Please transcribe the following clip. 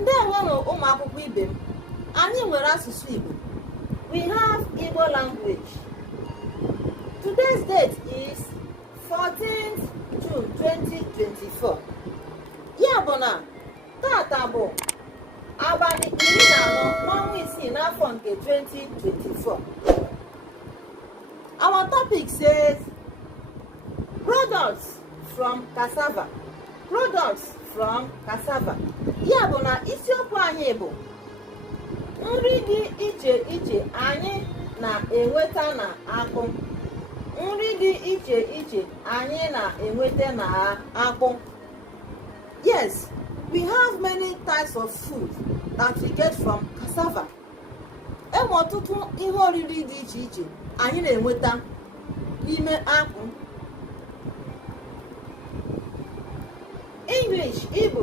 Ndewo ụmụ akwụkwọ ibe m, anyị nwere asụsụ Igbo. We have Igbo language. Today's date is 14th June 2024. Ya bụ na tata bụ abalị 14 n'ọnwa isii n'afọ nke 2024. Our topic says products from cassava. Products from cassava. Ya bụ na isiokwu anyị bụ nri dị iche iche anyị na-enweta na akpụ. Nri dị iche iche anyị na-enweta na akpụ. Yes, we have many types of food that we get from cassava. Enwe ọtụtụ ihe oriri dị iche iche anyị na-enweta n'ime akpụ. English, Igbo.